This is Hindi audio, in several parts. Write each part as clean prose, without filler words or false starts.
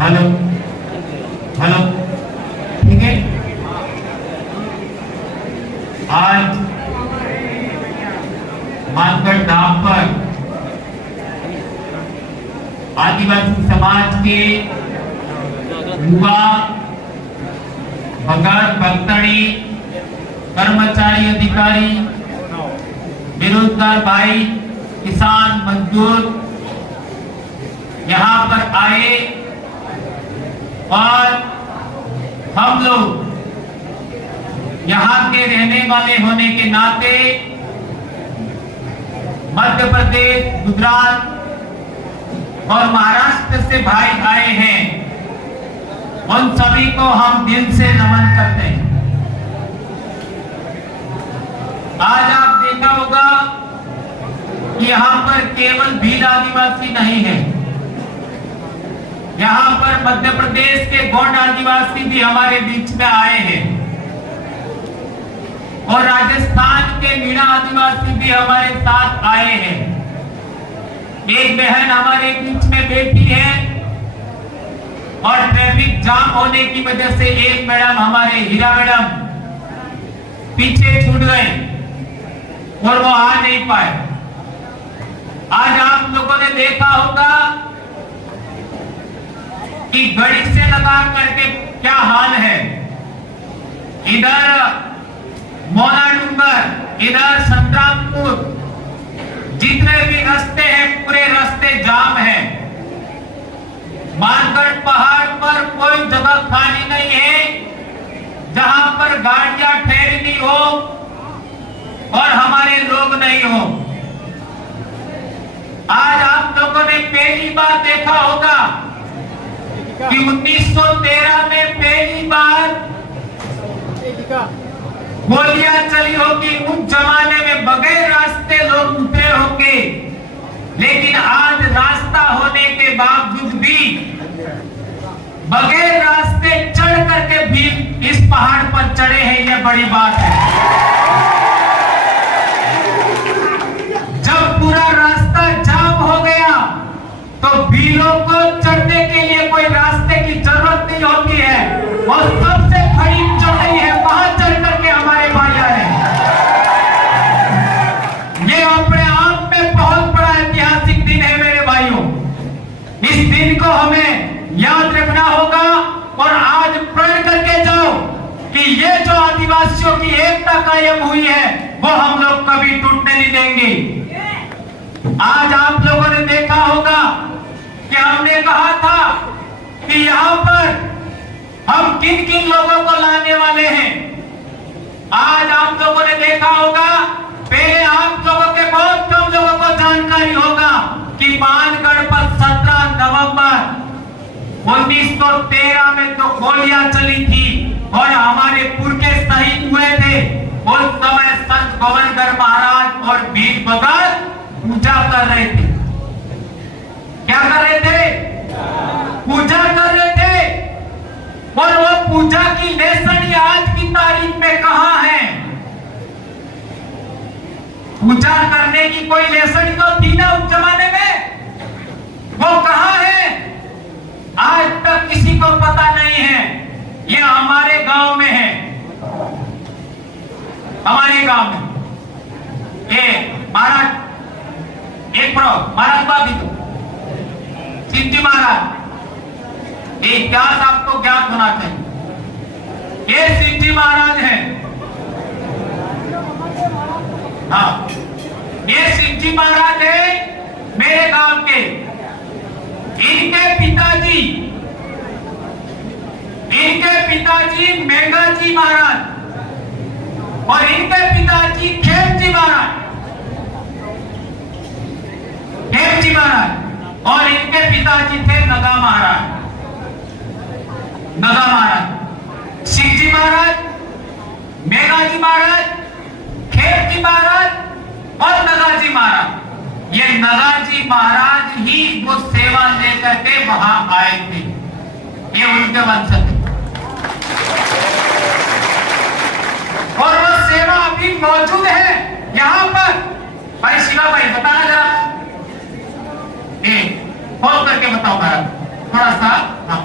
हेलो हेलो, ठीक है। आज मानगढ़ धाम पर आदिवासी समाज के युवा भगत भक्तड़ी कर्मचारी अधिकारी बेरोजगार भाई किसान मजदूर यहाँ पर आए और हम लोग यहाँ के रहने वाले होने के नाते मध्य प्रदेश, गुजरात और महाराष्ट्र से भाई आए हैं, उन सभी को हम दिल से नमन करते हैं। आज आप देखा होगा कि यहाँ पर केवल भील आदिवासी नहीं है, यहाँ पर मध्य प्रदेश के गोंड आदिवासी भी हमारे बीच में आए हैं और राजस्थान के मीणा आदिवासी भी हमारे साथ आए हैं। एक बहन हमारे बीच में बैठी है और ट्रैफिक जाम होने की वजह से एक मैडम, हमारे हीरा मैडम, पीछे छूट गए और वो आ नहीं पाए। आज आप लोगों ने देखा होगा कि गड़ी से लगा करके क्या हाल है। इधर मोना डूंगर, इधर संतरामपुर, जितने भी रास्ते हैं पूरे रास्ते जाम है। मानगढ़ पहाड़ पर कोई जगह खाली नहीं है जहां पर गाड़ियां ठहरनी हो और हमारे लोग नहीं हो। आज आप लोगों ने पहली बार देखा होगा कि 1913 में पहली बार गोलियां चली होगी। उस जमाने में बगैर रास्ते लोग उतरे होंगे, लेकिन आज रास्ता होने के बावजूद भी बगैर रास्ते चढ़ करके भी इस पहाड़ पर चढ़े हैं, यह बड़ी बात है। जब पूरा रास्ता जाम हो गया तो भीलों को चढ़ने के लिए कोई रास्ते की जरूरत नहीं होती है और सबसे बड़ी चढ़ाई है, वहां चढ़ करके हमारे भाई आए। ये अपने आप में बहुत बड़ा ऐतिहासिक दिन है मेरे भाइयों। इस दिन को हमें याद रखना होगा और आज प्रण करके जाओ कि ये जो आदिवासियों की एकता कायम हुई है वो हम लोग कभी टूटने नहीं देंगे। आज आप लोगों ने देखा होगा कि हमने कहा था कि यहाँ पर हम किन किन लोगों को लाने वाले हैं। आज आप लोगों ने देखा होगा, पहले आप लोगों के बहुत कम लोगों को जानकारी होगा कि मानगढ़ पर 17 नवंबर 1913 में तो गोलियां चली थी और हमारे पुरखे शहीद हुए थे। उस समय संत गोविंदगढ़ महाराज और भील भगत पूजा कर रहे थे। क्या कर रहे थे? पूजा कर रहे थे। और वो पूजा की लेसनी आज की तारीख में कहां है? पूजा करने की कोई लेसनी तो थी ना उस जमाने में, वो कहां है? आज तक किसी को पता नहीं है। ये हमारे गांव में है, हमारे गांव में ये महाराज, एक महाराज बाबी सिंधी महाराज, ये इतिहास आपको ज्ञात होना चाहिए। ये सिंधी महाराज है, हाँ, ये सिंधी महाराज है मेरे गांव के। इनके पिताजी मेघाजी महाराज और इनके पिताजी खेमजी महाराज और इनके पिताजी थे नगा महाराज। सिंहजी महाराज, मेघाजी महाराज, खेमजी महाराज और नगाजी महाराज। ये नगाजी महाराज ही वो सेवा लेकर के वहां आए थे, ये उनके वंशज थे और वो सेवा अभी मौजूद है यहाँ पर। भाई शिवा भाई बताना जरा, खोल करके बताओ महाराज थोड़ा सा। हाँ,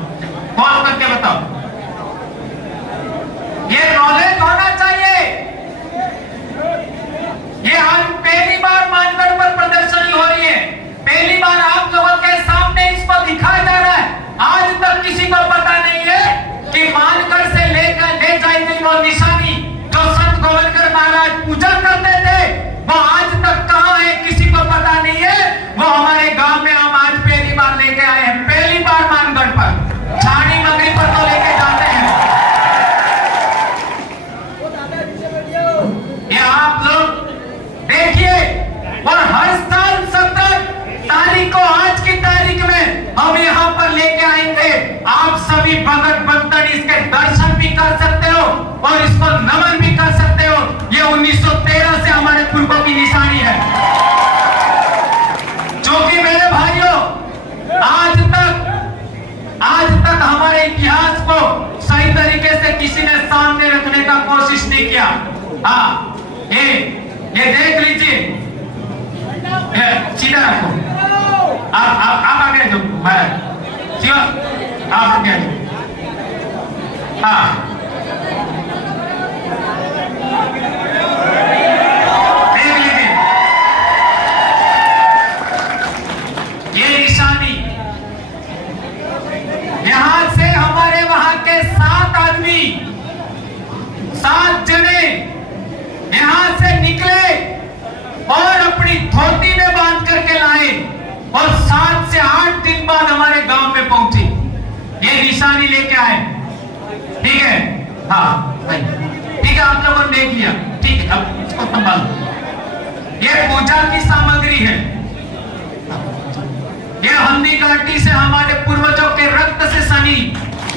भी भगत भक्तन इसके दर्शन भी कर सकते हो और इसको नमन भी कर सकते हो। ये 1913 से हमारे पूर्वों की निशानी है। क्योंकि मेरे भाइयों, आज तक हमारे इतिहास को सही तरीके से किसी ने सामने रखने का कोशिश नहीं किया। हाँ, ये देख लीजिए, सीधा रखो। आप आगे जो आप आगे। हाँ, देख लीजिए ये निशानी। यहां से हमारे वहां के 7 आदमी, 7 जने यहां से निकले और अपनी धोती में बांध करके लाए और 7 से 8 दिन बाद हमारे गांव में पहुंचे। ये निशानी लेके आए। ठीक है, हाँ भाई, ठीक है, आप लोगों ने देख लिया। ठीक है, अब इसको संभालो। ये पूजा की सामग्री है। ये हल्दी घाटी से हमारे पूर्वजों के रक्त से सनी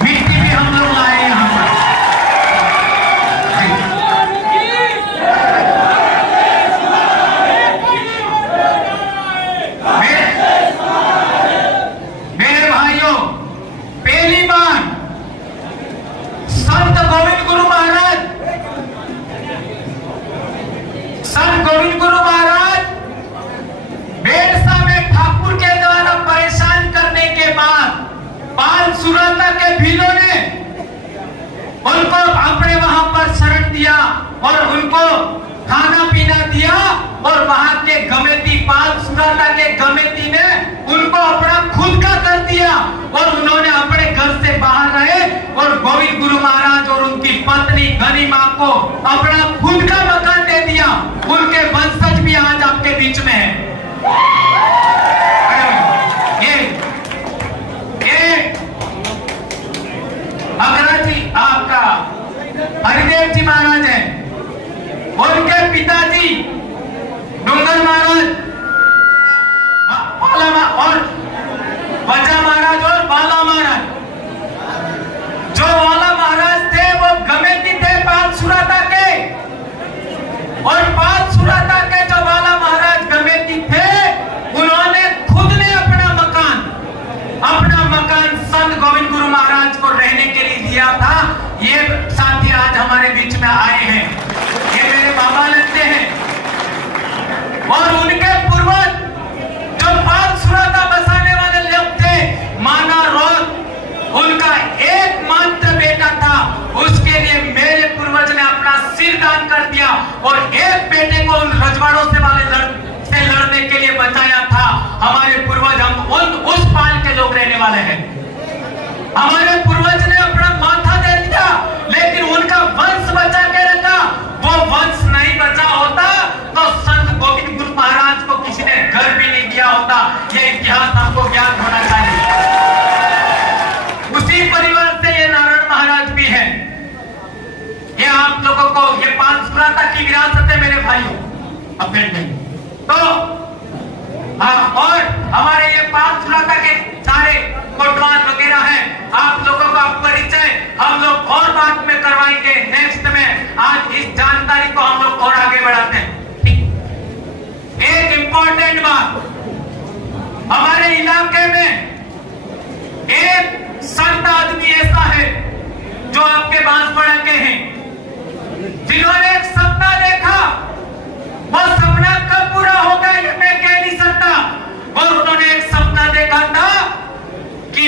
मिट्टी भी हम लोग लाए यहां पर। मेरे भाइयों, पहली बार संत गोविंद गुरु महाराज बेड़सा में ठाकुर के द्वारा परेशान करने के बाद पाल सुराता के भीलों ने उनको अपने वहां पर शरण दिया और उनको खाना पीना दिया और वहां के गमेती, पाल सुराता के गमेती ने उनको अपना खुद का कर दिया और उन्होंने अपने घर से बाहर रहे और गोविंद गुरु महाराज और उनकी पत्नी गनी मां को अपना खुद का मकान दे दिया। उनके वंशज भी आज आपके बीच में है। ये अग्रज जी आपका हरिदेव जी महाराज है, उनके पिताजी डूंगर महाराज और वजा महाराज और बाला महाराज। जो बाला महाराज थे वो गमेती थे पाल सुराता के, और पाल सुराता के जो बाला महाराज गमेती थे उन्होंने खुद ने अपना मकान संत गोविंद गुरु महाराज को रहने के लिए दिया था। ये साथी आज हमारे बीच में आए हैं, ये मेरे बाबा लगते हैं और उनके पूर्वज जो पाल सुराता बसाने वाले लोग थे, माना रोग उनका एकमात्र बेटा था। उसके लिए मेरे पूर्वज ने अपना सिर दान कर दिया और एक बेटे को उन रजवाड़ों से लड़ने के लिए बचाया था। हमारे पूर्वज, हम उस पाल के लोग रहने वाले हैं। हमारे पूर्वज ने अपना माथा दे दिया लेकिन उनका वंश बचा के रखा। वो वंश नहीं बचा होता तो संत गोविंद गुरु महाराज को किसी ने घर भी नहीं दिया होता। ये इतिहास हमको ज्ञात होना चाहिए। उसी परिवार से ये नारायण महाराज भी है। ये आप लोगों को ये पाल सुराता की विरासत है मेरे भाइयों। अब तो और हमारे ये पाल सुराता के सारे कोटवान वगैरह हैं। आप लोगों का परिचय हम लोग और बात में करवाएंगे नेक्स्ट में। आज इस जानकारी को हम लोग और आगे बढ़ाते हैं। ठीक, एक इंपॉर्टेंट बात, हमारे इलाके में एक संत आदमी ऐसा है जो आपके बांसवाड़ा के हैं, जिन्होंने एक सपना देखा। वो सपना कब पूरा होगा ये मैं कह नहीं सकता, और उन्होंने एक सपना देखा था कि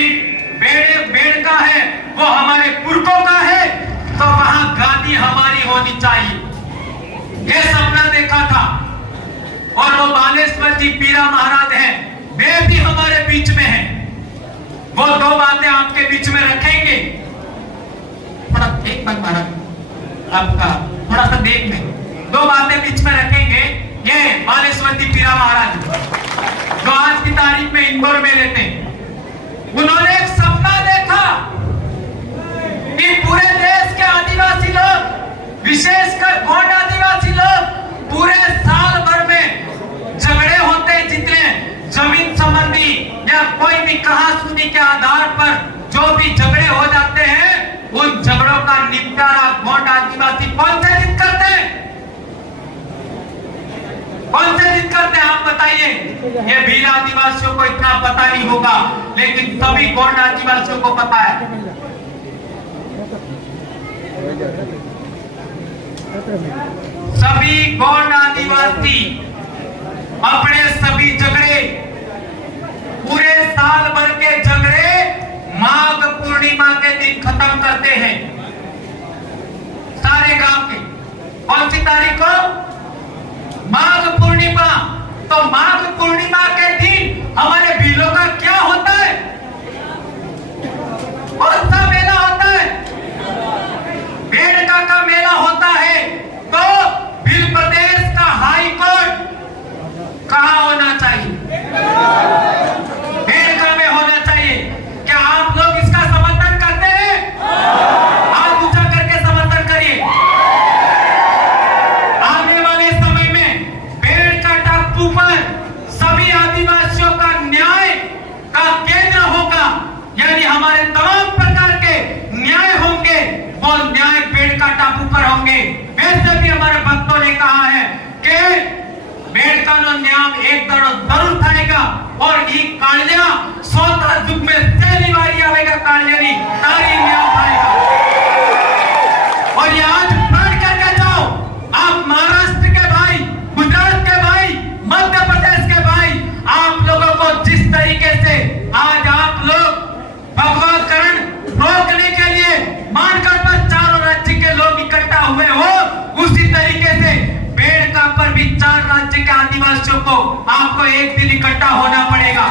बेड़ का है वो हमारे पुरखों का है, तो वहां गादी हमारी होनी चाहिए। ये सपना देखा था और वो बालेश्वर जी पीरा महाराज हैं, वे भी हमारे बीच में हैं। वो 2 बातें आपके बीच में रखेंगे। थोड़ा एक बात महाराज आपका थोड़ा सा देख लें, 2 बातें बीच में रखेंगे। ये बालेश्वर जी पीरा महाराज जो आज की तारीख में इंदौर में रहते हैं, उन्होंने एक सपना देखा कि पूरे देश के आदिवासी लोग, विशेषकर गोंड आदिवासी लोग, पूरे साल भर में झगड़े होते जितने जमीन संबंधी या कोई भी कहासुनी के आधार पर जो भी झगड़े हो जाते हैं, उन झगड़ों का निपटारा गोंड आदिवासी कौन से दिन करते हैं? कौन से दिन करते हैं आप बताइए। ये भील आदिवासियों को इतना पता नहीं होगा, लेकिन सभी गोंड आदिवासियों को पता है। सभी गोंड आदिवासी अपने सभी झगड़े, पूरे साल भर के झगड़े माघ पूर्णिमा के दिन खत्म करते हैं। सारे गांव के कौन सी तारीख को? माघ पूर्णिमा। तो माघ पूर्णिमा के दिन हमारे भीलों का क्या होता है? कौन सा मेला होता है? बेड़का का मेला होता है। तो भील प्रदेश का हाई कोर्ट कहां होना चाहिए? बेड़का में होना चाहिए। क्या आप लोग इसका समर्थन करते हैं? हाथ ऊंचा करके समर्थन करिए। आने वाले समय में बेड़का टापू पर सभी आदिवासियों का न्याय का केंद्र होगा, यानी हमारे तमाम प्रकार के न्याय होंगे, वो न्याय बेड़का टापू पर होंगे। वैसे भी हमारे भक्तों ने कहा है कि बेड़का नो न्याय एक दड़ो जरूर थाएगा और ई कालिया स्वतः युग में पहली बारी आवेगा। कालिया नहीं तारी न्याय थाएगा। और ये आज प्रण करके जाओ, आप महाराष्ट्र के भाई, गुजरात के भाई, मध्य प्रदेश के भाई, आप लोगों को जिस तरीके से आज आप लोग भगवाकरण रोकने के लिए मानगढ़ पर चारों राज्य के लोग इकट्ठा हुए हो, उसी तरीके से बेड़का पर भी 4 राज्य के आदिवासियों को आपको एक दिन इकट्ठा होना पड़ेगा।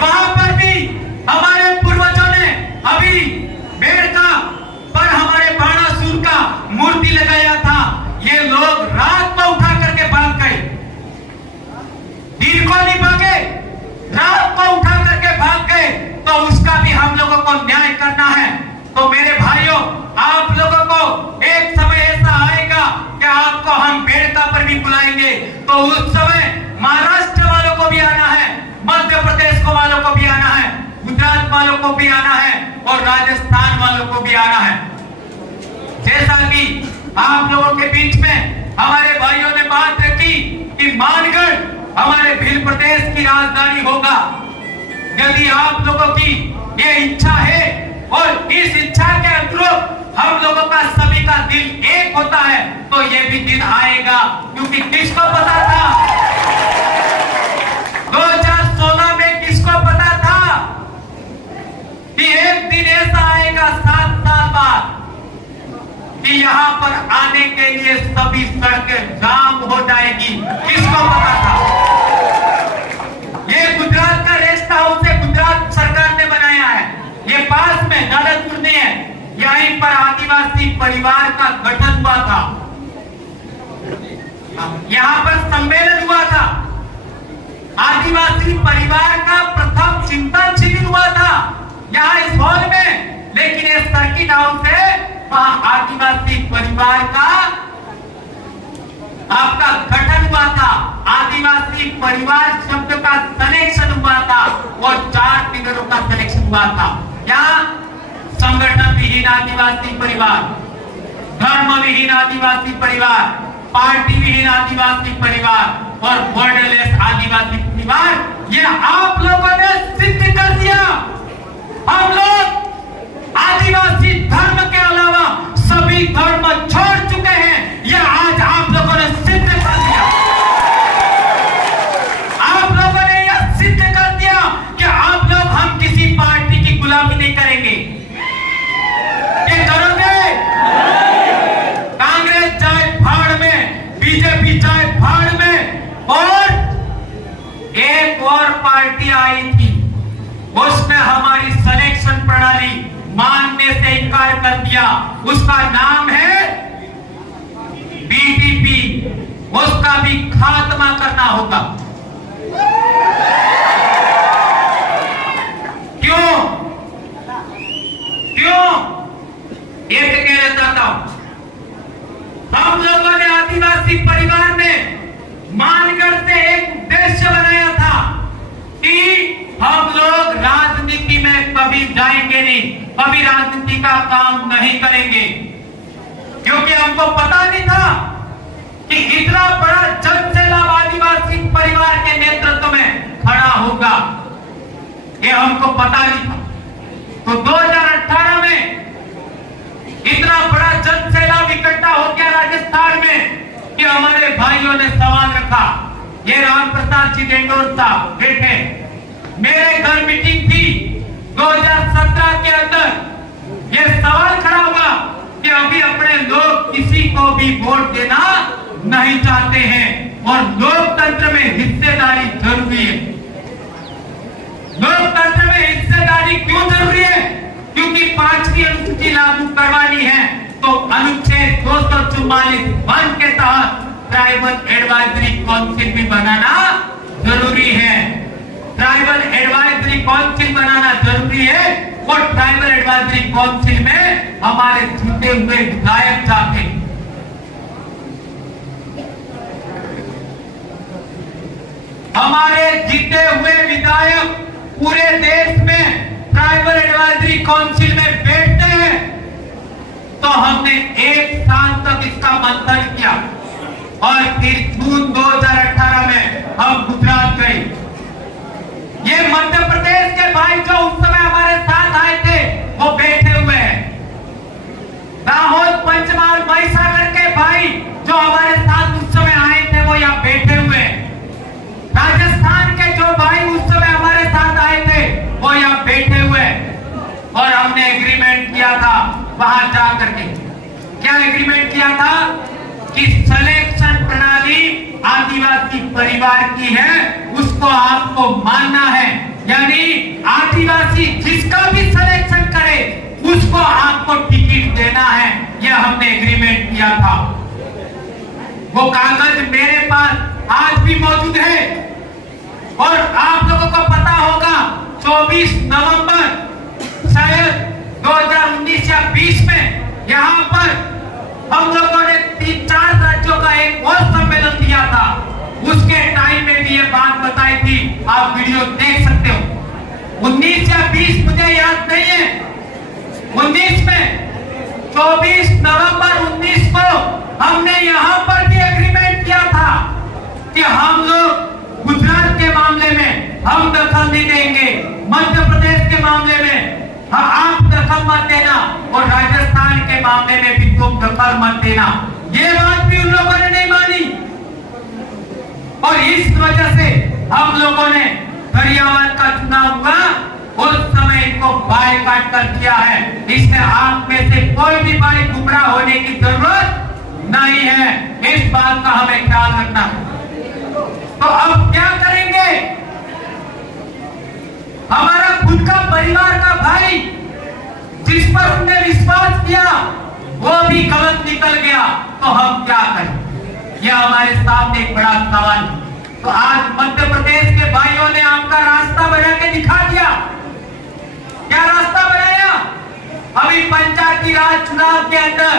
वहां पर भी हमारे पूर्वजों ने अभी बेड़का पर हमारे बाणासुर का मूर्ति लगाया था। ये लोग रात को उठा करके भाग गए, दिन को नहीं भागे, रात को उठा करके भाग गए। तो उसका भी हम लोगों को न्याय करना है। तो मेरे भाइयों, आप लोगों को एक समय ऐसा आएगा कि आपको हम बेड़का पर भी बुलाएंगे। तो उस समय महाराष्ट्र वालों को भी आना है, मध्य प्रदेश को वालों को भी आना है, गुजरात वालों को भी आना है और राजस्थान वालों को भी आना है। जैसा कि आप लोगों के बीच में हमारे भाइयों ने बात रखी कि मानगढ़ हमारे भील प्रदेश की राजधानी होगा। यदि आप लोगों की ये इच्छा है और इस इच्छा के अनुरूप हम लोगों का सभी का दिल एक होता है, तो ये भी दिन आएगा। क्योंकि किसको पता था 2016 में, किसको पता था कि एक दिन ऐसा आएगा 7 साल बाद कि यहाँ पर आने के लिए सभी सड़कें जाम हो जाएगी? किसको पता था? ये गुजरात का रेस्ट हाउस है, गुजरात सरकार ने बनाया है। ये पास में नागपुर में है। यहीं पर आदिवासी परिवार का गठन हुआ था, यहाँ पर सम्मेलन हुआ था, आदिवासी परिवार का प्रथम चिंतन शिविर हुआ था यहाँ इस हॉल में। लेकिन ये सर्किट हाउस है, वहां आदिवासी परिवार का आपका गठन हुआ था। आदिवासी परिवार शब्द का सिलेक्शन हुआ था और 4 फिगरों का सिलेक्शन हुआ था। यहाँ संगठन विहीन आदिवासी परिवार, धर्म विहीन आदिवासी परिवार, पार्टी विहीन आदिवासी परिवार और बॉर्डरलेस आदिवासी परिवार। ये आप लोगों ने सिद्ध कर दिया। हम लोग आदिवासी धर्म के अलावा सभी धर्म छोड़ चुके हैं। ये आज आप लोगों ने सिद्ध कर दिया। आप लोगों ने यह सिद्ध कर दिया कि आप लोग हम किसी पार्टी की गुलामी नहीं करेंगे। ये करोगे? कांग्रेस जाए भाड़ में, बीजेपी जाए भाड़ में। और एक और पार्टी आई थी, उसने हमारी सिलेक्शन प्रणाली मानने से इनकार कर दिया। उसका नाम है बीटीपी। उसका भी खात्मा करना होगा। क्यों? एक कहना चाहता हूं, हम लोगों ने आदिवासी परिवार ने मानगढ़ से एक उद्देश्य बनाया था कि हम लोग राजनीति में का काम नहीं करेंगे, क्योंकि हमको पता नहीं था कि इतना बड़ा जन सैलाब आदिवासी परिवार के नेतृत्व में खड़ा होगा, ये हमको पता नहीं था। तो 2018 में इतना बड़ा जन सैलाब इकट्ठा हो गया राजस्थान में कि हमारे भाइयों ने सवाल रखा। ये राम प्रसाद जी डेंडोर साहब बैठे, मेरे घर मीटिंग थी 2017 के अंदर। ये सवाल खड़ा हुआ कि अभी अपने लोग किसी को भी वोट देना नहीं चाहते हैं और लोकतंत्र में हिस्सेदारी जरूरी है। लोकतंत्र में हिस्सेदारी क्यों जरूरी है? क्योंकि 5वीं अनुसूची लागू करवानी है तो अनुच्छेद 244(1) के तहत ट्राइबल एडवाइजरी काउंसिल भी बनाना जरूरी है। ट्राइबल एडवाइजरी काउंसिल बनाना जरूरी है और ट्राइबल एडवाइजरी काउंसिल में हमारे जीते हुए विधायक जाते हैं। हमारे जीते हुए विधायक पूरे देश में ट्राइबल एडवाइजरी काउंसिल में बैठते हैं। तो हमने 1 साल तक इसका मंथन किया और फिर जून 2018 में हम गुजरात गए। ये मध्य प्रदेश के भाई जो उस समय हमारे साथ आए थे वो बैठे हुए हैं। दाहोद, पंचमहाल, महिसागर के भाई जो हमारे साथ उस समय आए थे वो यहाँ बैठे हुए हैं। राजस्थान के जो भाई उस समय हमारे साथ आए थे वो यहाँ बैठे हुए हैं। और हमने एग्रीमेंट किया था वहां जाकर के। क्या एग्रीमेंट किया था? कि सिलेक्शन प्रणाली आदिवासी परिवार की है, उसको आपको मानना है। यानी आदिवासी जिसका भी सिलेक्शन करे उसको आपको टिकट देना है। यह हमने एग्रीमेंट किया था। वो कागज मेरे पास आज भी मौजूद है और आप लोगों को पता होगा 24 नवंबर शायद 2019 या 20 में यहाँ पर हम लोगों ने 3-4 राज्यों का एक और सम्मेलन किया था। उसके टाइम में भी ये बात बताई थी, आप वीडियो देख सकते हो। 19 या 20 मुझे याद नहीं है। 19 में 24 नवंबर 19 को हमने यहाँ पर भी एग्रीमेंट किया था कि हम लोग गुजरात के मामले में हम दखल नहीं देंगे, मध्य प्रदेश के मामले में आप दखल मत देना और राजस्थान के मामले में भी तुम दखल मत देना। ये बात भी उन लोगों ने नहीं मानी और इस वजह से हम लोगों ने गरियावाद का चुनाव हुआ, उस समय इनको बायकॉट कर दिया है। इससे आप में से कोई भी भाई गुमराह होने की जरूरत नहीं है। इस बात का हमें ख्याल रखना है। तो अब क्या करेंगे? हमारा खुद का परिवार का भाई जिस पर हमने विश्वास किया वो भी गलत निकल गया, तो हम क्या करें? यह हमारे सामने एक बड़ा सवाल है। तो आज मध्य प्रदेश के भाइयों ने आपका रास्ता बना के दिखा दिया। क्या रास्ता बनाया? अभी पंचायती राज चुनाव के अंदर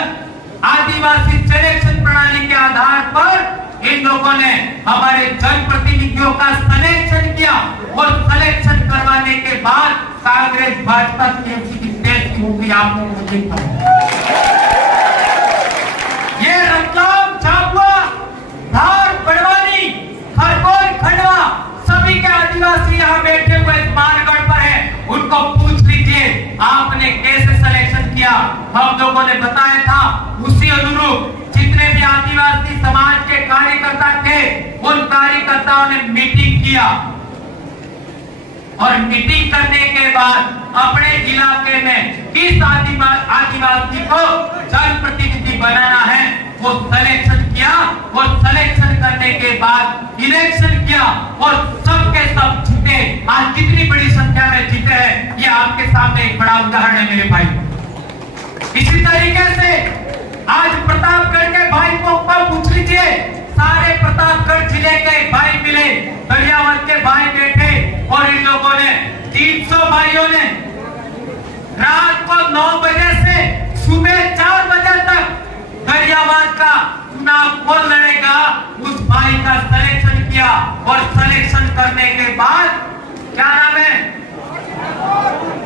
आदिवासी सिलेक्शन प्रणाली के आधार पर इन लोगों ने हमारे जनप्रतिनिधियों का सिलेक्शन किया और सिलेक्शन करवाने के बाद कांग्रेस भाजपा की देश की होगी आपको देखा। ये रतलाम, झाबुआ, धार, बड़वानी, खरगोन, खंडवा सभी के आदिवासी यहाँ बैठे हुए मानगढ़ पर है। उनको पूछ लीजिए आपने कैसे सिलेक्शन किया। हम लोगों ने बताया था उसी अनुरूप जितने भी आदिवासी समाज के कार्यकर्ता थे उन कार्यकर्ताओं ने मीटिंग किया और मीटिंग करने के बाद अपने इलाके में किस आदिवासी को जनप्रतिनिधि बनाना है वो सिलेक्शन किया और सिलेक्शन करने के बाद इलेक्शन किया और सबके सब जीते। आज कितनी बड़ी संख्या में जीते हैं ये आपके सामने एक बड़ा उदाहरण है मेरे भाई। इसी तरीके से आज प्रतापगढ़ के भाई को पूछ लीजिए, सारे प्रतापगढ़ जिले के भाई मिले, गरियावाद के भाई बैठे और इन लोगों ने 300 भाइयों ने रात को 9 बजे से सुबह 4 बजे तक गरियावाद का चुनाव कौन लड़ेगा उस भाई का सिलेक्शन किया और सिलेक्शन करने के बाद क्या नाम है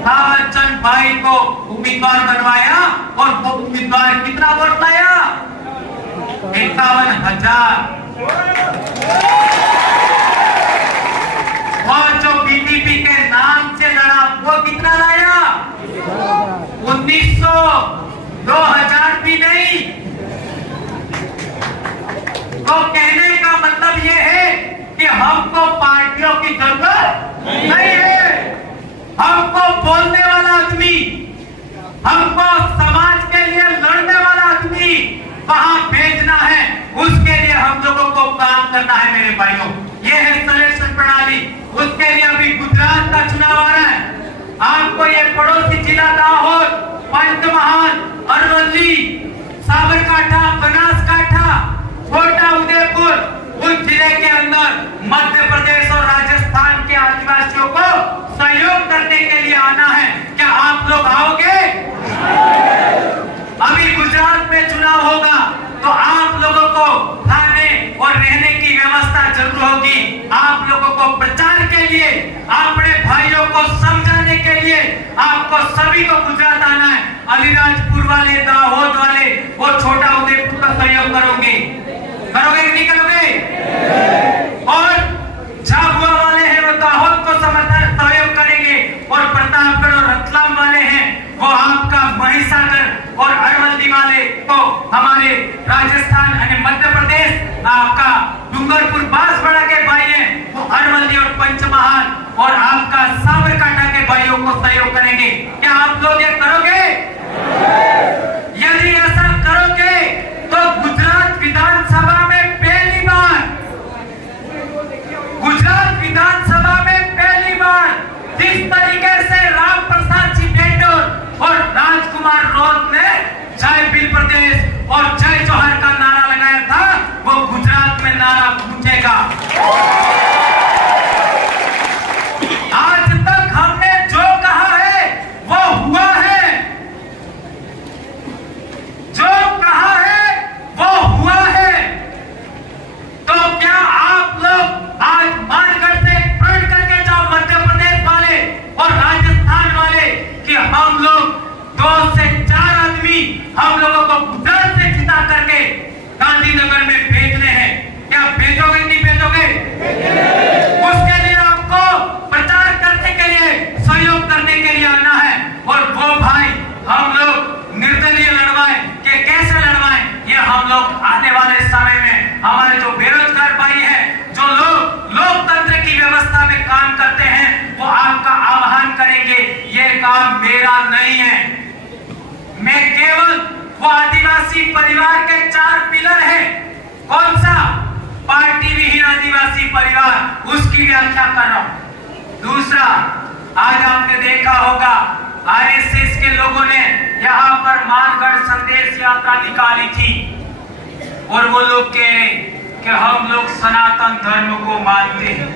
थावरचंद भाई को उम्मीदवार बनवाया और वो उम्मीदवार कितना वोट लाया? 51,000। और जो बीटीपी के नाम से लड़ा वो कितना लाया? 1900, 2000 भी नहीं। तो कहने का मतलब ये है कि हमको पार्टियों की जरूरत नहीं है। हमको बोलने वाला आदमी, हमको समाज के लिए लड़ने वाला आदमी वहां भेजना है। उसके लिए हम लोगों को काम करना है मेरे भाइयों। ये है सिलेक्शन प्रणाली। उसके लिए अभी गुजरात का चुनाव आ रहा है। आपको ये पड़ोसी जिला दाहोद, पंचमहाल, अरवली, साबरकांठा, बनासकांठा, छोटा उदयपुर, उस जिले के अंदर मध्य प्रदेश और राजस्थान के आदिवासियों को सहयोग करने के लिए आना है। क्या आप लोग आओगे? अभी गुजरात में चुनाव होगा तो आप लोगों को खाने और रहने की व्यवस्था जरूर होगी। आप लोगों को प्रचार के लिए, अपने भाइयों को समझाने के लिए आपको सभी को गुजरात आना है। अलीराजपुर वाले, दाहोद वाले और छोटा उदयपुर का सहयोग करोगे कि नहीं करोगे? और झाबुआ वाले हैं वो दाहोद को समर्थन सहयोग करेंगे और प्रतापगढ़ और रतलाम वाले हैं वो आपका महिसागर और अरवली वाले को हमारे राजस्थान यानी मध्य प्रदेश आपका डूंगरपुर बांसवाड़ा के भाई हैं वो अरवली और पंचमहाल और आपका साबरकांठा के भाइयों को सहयोग करेंगे। क्या आप लोग ये करोगे? यदि ऐसा करोगे तो गुजरात विधानसभा में पहली बार, गुजरात विधानसभा में पहली बार जिस तरीके से राम प्रसाद जी बेंडोर और राजकुमार रोत ने जय भील प्रदेश और जय जोहर का नारा लगाया था वो गुजरात में नारा गूंजेगा। आज तक हमने जो कहा है वो हुआ है, जो कहा है वो हुआ है। तो क्या आप लोग आज मानगढ़ से प्रण करके जाओ मध्य प्रदेश वाले और राजस्थान वाले कि हम लोग 2 से 4 आदमी हम लोगों को गुजरात से जिता करके गांधीनगर में भेजने हैं। क्या भेजोगे नहीं भेजोगे? उसके लिए आपको प्रचार करने के लिए, सहयोग करने के लिए आना है। और वो भाई हम लोग निर्दलीय लड़वाएं कि कैसे लड़वाएं, ये हम लोग आने वाले समय में हमारे जो बेरोजगार भाई हैं, जो लोग लोकतंत्र की व्यवस्था में काम करते हैं, वो आपका आह्वान करेंगे। ये काम मेरा नहीं है, मैं केवल वो आदिवासी परिवार के 4 पिलर हैं। कौन सा? पार्टी विहीन आदिवासी परिवार, उसकी व्याख्या कर रहा हूं। दूसरा, आज आपने देखा होगा आरएसएस के लोगों ने यहाँ पर मानगढ़ संदेश यात्रा निकाली थी और वो लोग कह रहे कि हम लोग सनातन धर्म को मानते हैं।